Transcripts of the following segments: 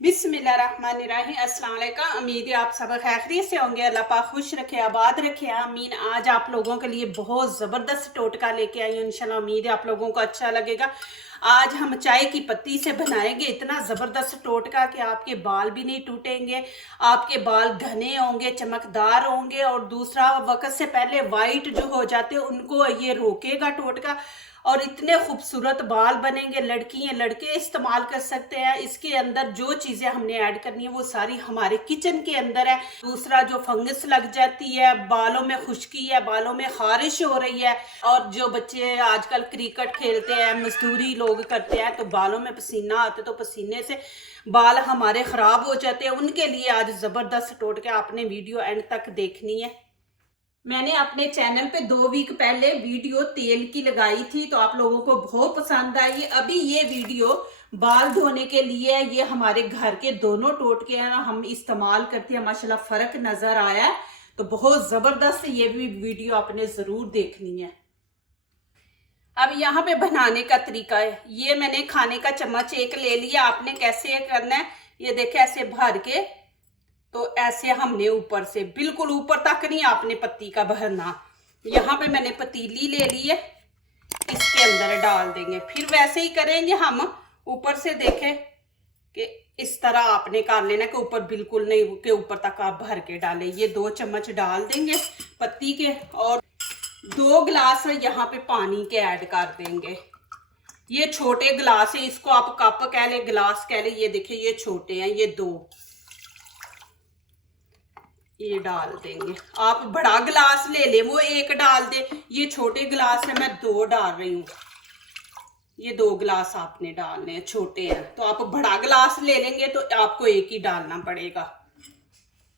बिस्मिल्लाहिर्रहमानिर्रहीम। अस्सलाम वालेकुम। उम्मीद है आप सब खैरियत से होंगे। अल्लाह पाक खुश रखे, आबाद रखे, आमीन। आज आप लोगों के लिए बहुत ज़बरदस्त टोटका लेके आई हूँ। इंशाल्लाह उम्मीद है आप लोगों को अच्छा लगेगा। आज हम चाय की पत्ती से बनाएंगे इतना ज़बरदस्त टोटका कि आपके बाल भी नहीं टूटेंगे, आपके बाल घने होंगे, चमकदार होंगे, और दूसरा वक्त से पहले वाइट जो हो जाते हैं उनको ये रोकेगा टोटका, और इतने खूबसूरत बाल बनेंगे। लड़कियां लड़के इस्तेमाल कर सकते हैं। इसके अंदर जो चीज़ें हमने ऐड करनी है वो सारी हमारे किचन के अंदर है। दूसरा, जो फंगस लग जाती है, बालों में खुश्की है, बालों में खारिश हो रही है, और जो बच्चे आजकल क्रिकेट खेलते हैं, मजदूरी लोग करते हैं, तो बालों में पसीना आते, तो पसीने से बाल हमारे ख़राब हो जाते हैं, उनके लिए आज ज़बरदस्त टोटका आपने वीडियो एंड तक देखनी है। मैंने अपने चैनल पे 2 वीक पहले वीडियो तेल की लगाई थी, तो आप लोगों को बहुत पसंद आई। अभी ये वीडियो बाल धोने के लिए है। ये हमारे घर के दोनों टोटके हैं, हम इस्तेमाल करते हैं, माशाल्लाह फर्क नजर आया है, तो बहुत जबरदस्त ये भी वीडियो आपने जरूर देखनी है। अब यहाँ पे बनाने का तरीका है, ये मैंने खाने का चम्मच एक ले लिया। आपने कैसे करना है, ये देखे ऐसे भर के, तो ऐसे हमने ऊपर से बिल्कुल ऊपर तक नहीं आपने पत्ती का भरना। यहाँ पे मैंने पतीली ले ली है, इसके अंदर डाल देंगे। फिर वैसे ही करेंगे हम, ऊपर से देखें कि इस तरह आपने कर लेना कि ऊपर बिल्कुल नहीं के ऊपर तक आप भर के डालें। ये 2 चम्मच डाल देंगे पत्ती के, और 2 गिलास यहाँ पे पानी के ऐड कर देंगे। ये छोटे गिलास है, इसको आप कप कह ले, गिलास कह ले। ये देखिए ये छोटे हैं, ये 2 ये डाल देंगे। आप बड़ा गिलास ले ले वो 1 डाल दे, ये छोटे गिलास है, मैं 2 डाल रही हूँ। ये 2 गिलास आपने डालने हैं, छोटे हैं, तो आप बड़ा गिलास ले लेंगे तो आपको 1 ही डालना पड़ेगा।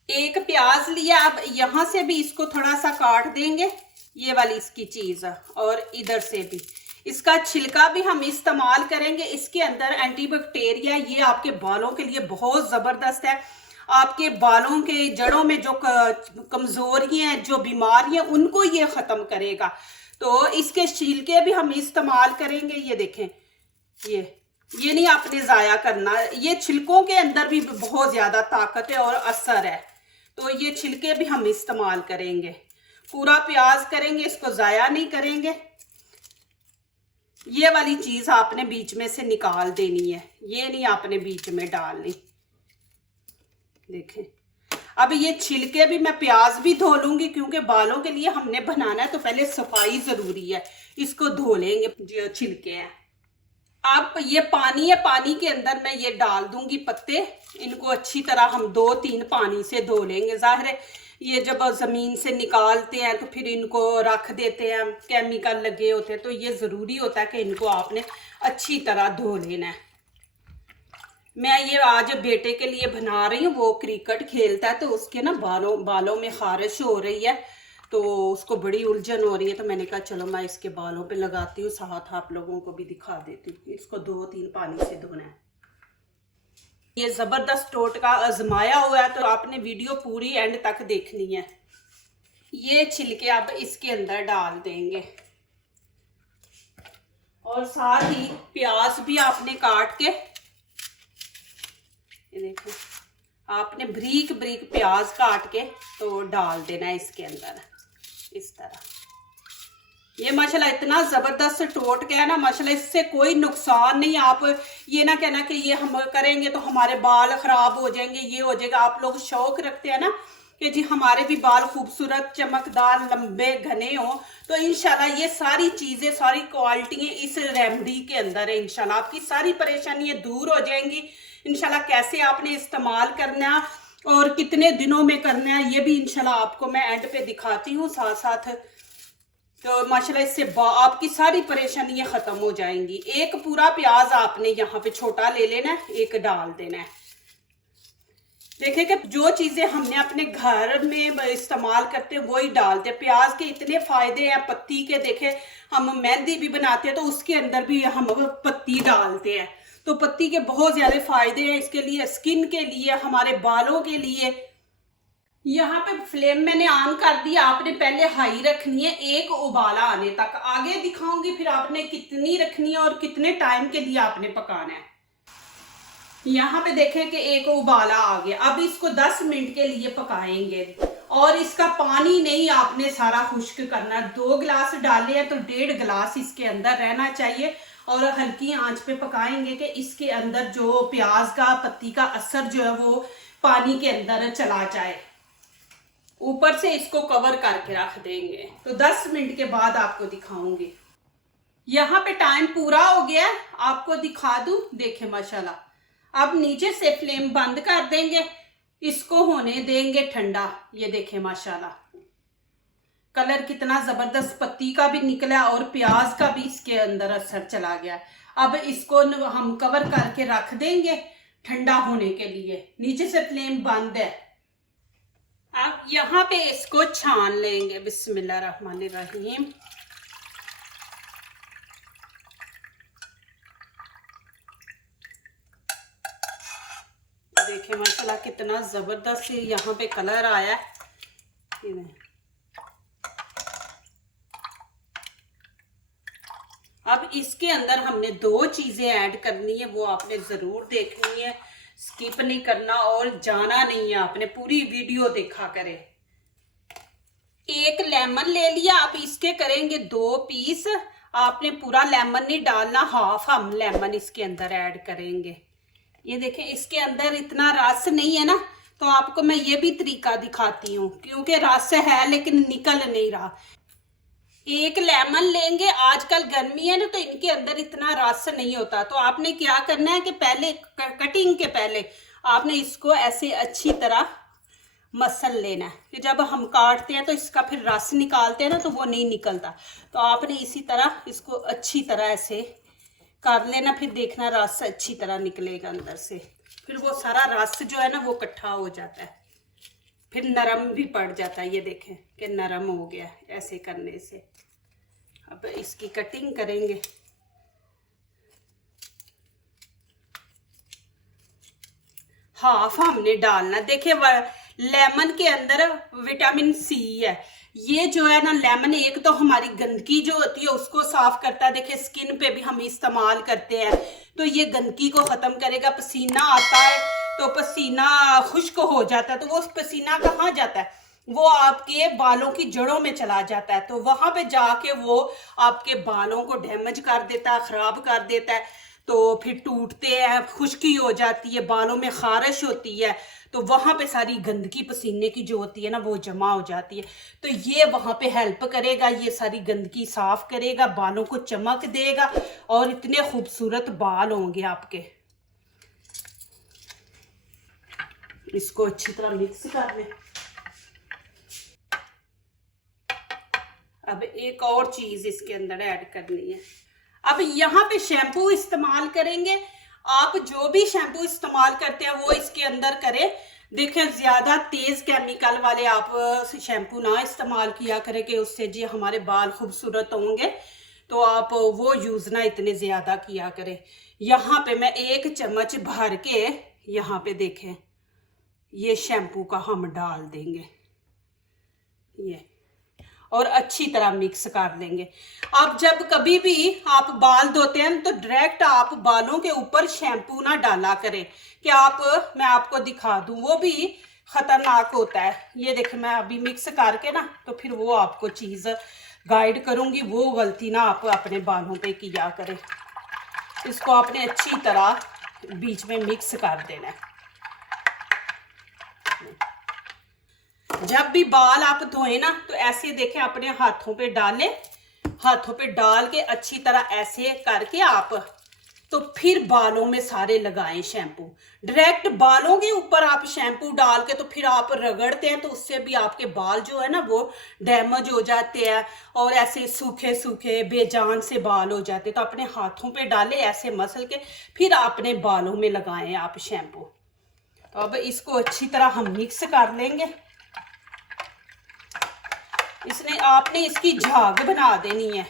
1 प्याज लिया, अब यहाँ से भी इसको थोड़ा सा काट देंगे, ये वाली इसकी चीज है, और इधर से भी इसका छिलका भी हम इस्तेमाल करेंगे। इसके अंदर एंटीबैक्टीरिया, ये आपके बालों के लिए बहुत जबरदस्त है। आपके बालों के जड़ों में जो कमजोरियां हैं, जो बीमारियां, उनको ये खत्म करेगा। तो इसके छिलके भी हम इस्तेमाल करेंगे। ये देखें, ये नहीं आपने जाया करना, ये छिलकों के अंदर भी बहुत ज्यादा ताकत है और असर है, तो ये छिलके भी हम इस्तेमाल करेंगे। पूरा प्याज करेंगे, इसको जाया नहीं करेंगे। ये वाली चीज आपने बीच में से निकाल देनी है, ये नहीं आपने बीच में डालनी। देखें, अब ये छिलके भी मैं प्याज भी धो लूंगी, क्योंकि बालों के लिए हमने बनाना है तो पहले सफाई जरूरी है। इसको धो लेंगे जो छिलके हैं। अब ये पानी है, पानी के अंदर मैं ये डाल दूंगी पत्ते। इनको अच्छी तरह हम 2-3 पानी से धो लेंगे। जाहिर है ये जब जमीन से निकालते हैं तो फिर इनको रख देते हैं, केमिकल लगे होते हैं, तो ये जरूरी होता है कि इनको आपने अच्छी तरह धो लेना है। मैं ये आज बेटे के लिए बना रही हूँ, वो क्रिकेट खेलता है, तो उसके ना बालों में खारिश हो रही है, तो उसको बड़ी उलझन हो रही है, तो मैंने कहा चलो मैं इसके बालों पे लगाती हूँ, साथ आप लोगों को भी दिखा देती हूँ। इसको 2-3 पानी से धोना है। ये जबरदस्त टोटका आजमाया हुआ है, तो आपने वीडियो पूरी एंड तक देखनी है। ये छिलके अब इसके अंदर डाल देंगे, और साथ ही प्याज भी आपने काट के, ये देखो, आपने बारीक बारीक प्याज काट के तो डाल देना है इसके अंदर, इस तरह। ये माशाल्लाह इतना जबरदस्त टोटका है ना, माशाल्लाह इससे कोई नुकसान नहीं। आप ये ना कहना कि ये हम करेंगे तो हमारे बाल खराब हो जाएंगे, ये हो जाएगा। आप लोग शौक रखते हैं ना कि जी हमारे भी बाल खूबसूरत, चमकदार, लंबे, घने हो, तो इंशाल्लाह ये सारी चीजें, सारी क्वालिटियां इस रेमेडी के अंदर है। इंशाल्लाह आपकी सारी परेशानियां दूर हो जाएंगी। इंशाल्लाह कैसे आपने इस्तेमाल करना और कितने दिनों में करना है, ये भी इंशाल्लाह आपको मैं एंड पे दिखाती हूँ साथ साथ। तो माशाल्लाह इससे आपकी सारी परेशानियां खत्म हो जाएंगी। 1 पूरा प्याज आपने यहाँ पे छोटा ले लेना है, 1 डाल देना है। देखिए कि जो चीजें हमने अपने घर में इस्तेमाल करते हैं वही डालते हैं। प्याज के इतने फायदे हैं, पत्ती के देखे हम मेहंदी भी बनाते हैं तो उसके अंदर भी हम पत्ती डालते हैं, तो पत्ती के बहुत ज्यादा फायदे हैं इसके लिए, स्किन के लिए, हमारे बालों के लिए। यहाँ पे फ्लेम मैंने ऑन कर दिया, आपने पहले हाई रखनी है 1 उबाला आने तक। आगे दिखाऊंगी फिर आपने कितनी रखनी है और कितने टाइम के लिए आपने पकाना है। यहाँ पे देखें कि एक उबाला आ गया। अब इसको 10 मिनट के लिए पकाएंगे और इसका पानी नहीं आपने सारा खुश्क करना। 2 गिलास डाले हैं तो 1.5 गिलास इसके अंदर रहना चाहिए और हल्की आंच पे पकाएंगे कि इसके अंदर जो प्याज का पत्ती का असर जो है वो पानी के अंदर चला जाए। ऊपर से इसको कवर करके रख देंगे। तो 10 मिनट के बाद आपको दिखाऊंगी। यहाँ पे टाइम पूरा हो गया, आपको दिखा दूं। देखें माशाल्लाह। अब नीचे से फ्लेम बंद कर देंगे, इसको होने देंगे ठंडा। ये देखें माशाल्लाह कलर कितना जबरदस्त पत्ती का भी निकला और प्याज का भी इसके अंदर असर चला गया। अब इसको हम कवर करके रख देंगे ठंडा होने के लिए। नीचे से फ्लेम बंद है। अब यहाँ पे इसको छान लेंगे। बिस्मिल्लाहिर्रहमानिर्रहीम। देखिए माशाल्लाह कितना जबरदस्त यहाँ पे कलर आया है। अब इसके अंदर हमने 2 चीजें ऐड करनी है, वो आपने जरूर देखनी है, स्किप नहीं करना और जाना नहीं है आपने, पूरी वीडियो देखा करें। एक लेमन ले लिया, आप इसके करेंगे 2 पीस। आपने पूरा लेमन नहीं डालना, हाफ हम लेमन इसके अंदर ऐड करेंगे। ये देखें इसके अंदर इतना रस नहीं है ना, तो आपको मैं ये भी तरीका दिखाती हूँ, क्योंकि रस है लेकिन निकल नहीं रहा। एक लेमन लेंगे, आजकल गर्मी है ना तो इनके अंदर इतना रस नहीं होता। तो आपने क्या करना है कि पहले कटिंग के पहले आपने इसको ऐसे अच्छी तरह मसल लेना है, कि जब हम काटते हैं तो इसका फिर रस निकालते हैं ना तो वो नहीं निकलता। तो आपने इसी तरह इसको अच्छी तरह ऐसे कर लेना, फिर देखना रस अच्छी तरह निकलेगा अंदर से। फिर वो सारा रस जो है ना वो इकट्ठा हो जाता है, फिर नरम भी पड़ जाता है। ये देखें कि नरम हो गया ऐसे करने से। अब इसकी कटिंग करेंगे। हाफ हमने डालना। देखिए लेमन के अंदर विटामिन सी है। ये जो है ना लेमन, एक तो हमारी गंदगी जो होती है उसको साफ करता है। देखिए स्किन पे भी हम इस्तेमाल करते हैं तो ये गंदगी को खत्म करेगा। पसीना आता है तो पसीना खुश्क हो जाता है, तो वो पसीना कहाँ जाता है, वो आपके बालों की जड़ों में चला जाता है। तो वहां पे जाके वो आपके बालों को डैमेज कर देता है, खराब कर देता है। तो फिर टूटते हैं, खुश्की हो जाती है, बालों में खारिश होती है, तो वहां पे सारी गंदगी पसीने की जो होती है ना वो जमा हो जाती है। तो ये वहां पे हेल्प करेगा, ये सारी गंदगी साफ करेगा, बालों को चमक देगा और इतने खूबसूरत बाल होंगे आपके। इसको अच्छी तरह मिक्स कर लें। अब एक और चीज इसके अंदर ऐड करनी है। अब यहाँ पे शैम्पू इस्तेमाल करेंगे। आप जो भी शैम्पू इस्तेमाल करते हैं वो इसके अंदर करें। देखें ज्यादा तेज केमिकल वाले आप शैम्पू ना इस्तेमाल किया करें कि उससे जी हमारे बाल खूबसूरत होंगे, तो आप वो यूज ना इतने ज्यादा किया करें। यहाँ पे मैं 1 चम्मच भर के यहाँ पे देखें ये शैम्पू का हम डाल देंगे ये, और अच्छी तरह मिक्स कर देंगे। आप जब कभी भी आप बाल धोते हैं तो डायरेक्ट आप बालों के ऊपर शैम्पू ना डाला करें, कि मैं आपको दिखा दूं, वो भी खतरनाक होता है। ये देखिए मैं अभी मिक्स करके ना तो फिर वो आपको चीज़ गाइड करूंगी, वो गलती ना आप अपने बालों पे किया करें। इसको आपने अच्छी तरह बीच में मिक्स कर देना है। जब भी बाल आप धोए ना तो ऐसे देखें अपने हाथों पे डालें, हाथों पे डाल के अच्छी तरह ऐसे करके आप तो फिर बालों में सारे लगाएं शैम्पू। डायरेक्ट बालों के ऊपर आप शैम्पू डाल के तो फिर आप रगड़ते हैं तो उससे भी आपके बाल जो है ना वो डैमेज हो जाते हैं और ऐसे सूखे सूखे बेजान से बाल हो जाते हैं। तो अपने हाथों पे डालें ऐसे मसल के, फिर अपने बालों में लगाएं आप शैम्पू। तो अब इसको अच्छी तरह हम मिक्स कर लेंगे। आपने इसकी झाग बना देनी है।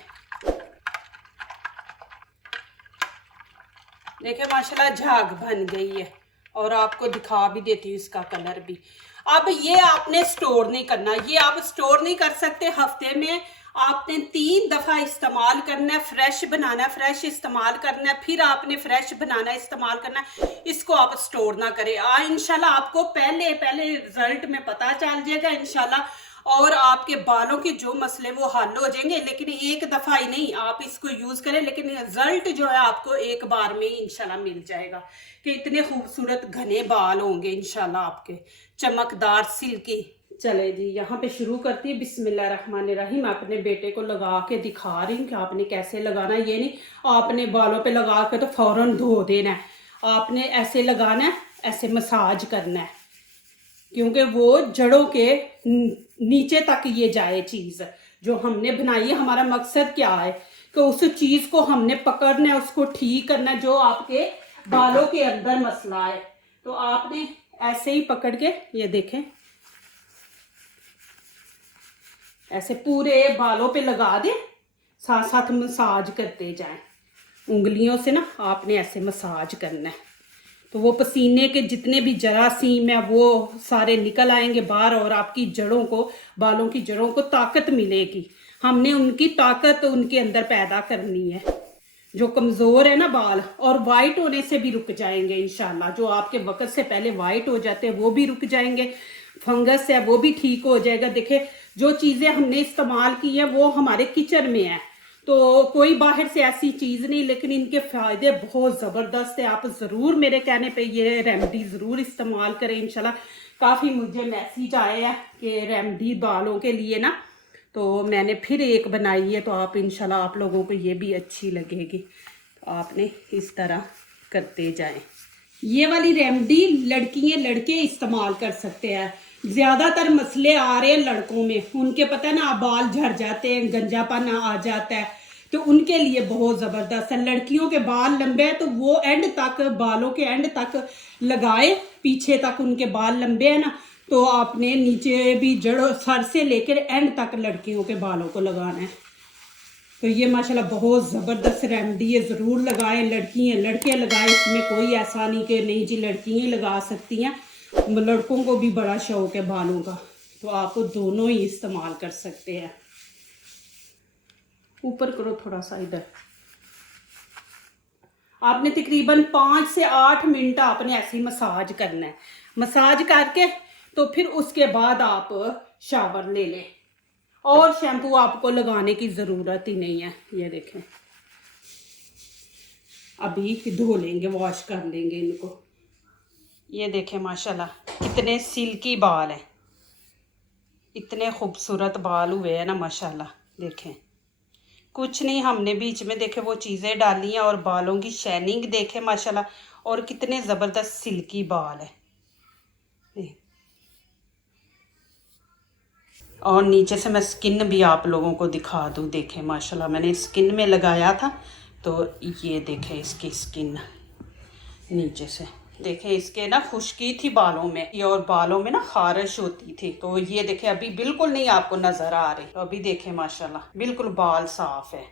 देखिए माशाल्लाह झाग बन गई है और आपको दिखा भी देती हूँ इसका कलर भी। अब ये आपने स्टोर नहीं करना, ये आप स्टोर नहीं कर सकते। हफ्ते में आपने 3 दफ़ा इस्तेमाल करना है, फ्रेश बनाना है, फ्रेश इस्तेमाल करना है, फिर आपने फ्रेश बनाना है, इस्तेमाल करना है। इसको आप स्टोर ना करें। इंशाल्लाह आपको पहले रिजल्ट में पता चल जाएगा इंशाल्लाह, और आपके बालों के जो मसले वो हल हो जाएंगे। लेकिन एक दफ़ा ही नहीं, आप इसको यूज़ करें, लेकिन रिजल्ट जो है आपको एक बार में ही इंशाल्लाह मिल जाएगा कि इतने खूबसूरत घने बाल होंगे इंशाल्लाह आपके, चमकदार सिल्की। चले जी, यहाँ पे शुरू करती है। बिस्मिल्लाहिर्रहमानिर्रहीम। अपने बेटे को लगा के दिखा रही हूँ कि आपने कैसे लगाना है। ये नहीं आपने बालों पे लगा के तो फौरन धो देना है, आपने ऐसे लगाना है, ऐसे मसाज करना है, क्योंकि वो जड़ों के नीचे तक ये जाए चीज़ जो हमने बनाई है। हमारा मकसद क्या है कि उस चीज़ को हमने पकड़ना है, उसको ठीक करना है जो आपके बालों के अंदर मसला है। तो आपने ऐसे ही पकड़ के, ये देखें, ऐसे पूरे बालों पे लगा दे, साथ साथ मसाज करते जाएं उंगलियों से ना। आपने ऐसे मसाज करना है तो वो पसीने के जितने भी जरासीम है वो सारे निकल आएंगे बाहर, और आपकी जड़ों को, बालों की जड़ों को ताकत मिलेगी। हमने उनकी ताकत उनके अंदर पैदा करनी है। जो कमज़ोर है ना बाल, और वाइट होने से भी रुक जाएंगे इंशाल्लाह। जो आपके वक्त से पहले वाइट हो जाते हैं वो भी रुक जाएंगे, फंगस है वो भी ठीक हो जाएगा। देखे, जो चीज़ें हमने इस्तेमाल की हैं वो हमारे किचन में है, तो कोई बाहर से ऐसी चीज़ नहीं, लेकिन इनके फ़ायदे बहुत ज़बरदस्त है। आप ज़रूर मेरे कहने पे ये रेमेडी ज़रूर इस्तेमाल करें इंशाल्लाह। काफ़ी मुझे मैसेज आए हैं कि रेमेडी बालों के लिए ना, तो मैंने फिर एक बनाई है, तो आप इंशाल्लाह आप लोगों को ये भी अच्छी लगेगी। तो आपने इस तरह करते जाएं। ये वाली रेमेडी लड़कियाँ लड़के इस्तेमाल कर सकते हैं। ज़्यादातर मसले आ रहे हैं लड़कों में, उनके पता है ना बाल झड़ जाते हैं, गंजापन आ जाता है, तो उनके लिए बहुत ज़बरदस्त है। लड़कियों के बाल लंबे हैं तो वो एंड तक, बालों के एंड तक लगाए, पीछे तक उनके बाल लंबे हैं ना, तो आपने नीचे भी जड़, सर से लेकर एंड तक लड़कियों के बालों को लगाना है। तो ये माशाल्लाह बहुत ज़बरदस्त रेमेडी है, ज़रूर लगाएं। लड़की हैं लड़के लगाएं, इसमें कोई ऐसा नहीं कि नहीं जी लड़कियाँ ही लगा सकती हैं, लड़कों को भी बड़ा शौक है बालों का, तो आप दोनों ही इस्तेमाल कर सकते हैं। ऊपर करो थोड़ा सा इधर। आपने तकरीबन 5 से 8 मिनट आपने ऐसी मसाज करना है। मसाज करके तो फिर उसके बाद आप शावर ले लें, और शैम्पू आपको लगाने की ज़रूरत ही नहीं है। ये देखें, अभी धो लेंगे, वॉश कर लेंगे इनको। ये देखें माशाल्लाह कितने सिल्की बाल हैं, इतने खूबसूरत बाल हुए हैं ना माशाल्लाह। देखें, कुछ नहीं हमने बीच में देखे वो चीज़ें डाली हैं, और बालों की शाइनिंग देखें माशाल्लाह, और कितने ज़बरदस्त सिल्की बाल है। और नीचे से मैं स्किन भी आप लोगों को दिखा दूँ। देखें माशाल्लाह, मैंने स्किन में लगाया था, तो ये देखें इसकी स्किन नीचे से। देखें इसके ना खुश्की थी बालों में, ये और बालों में ना खारिश होती थी, तो ये देखें अभी बिल्कुल नहीं आपको नज़र आ रही। तो अभी देखें माशाल्लाह बिल्कुल बाल साफ़ है।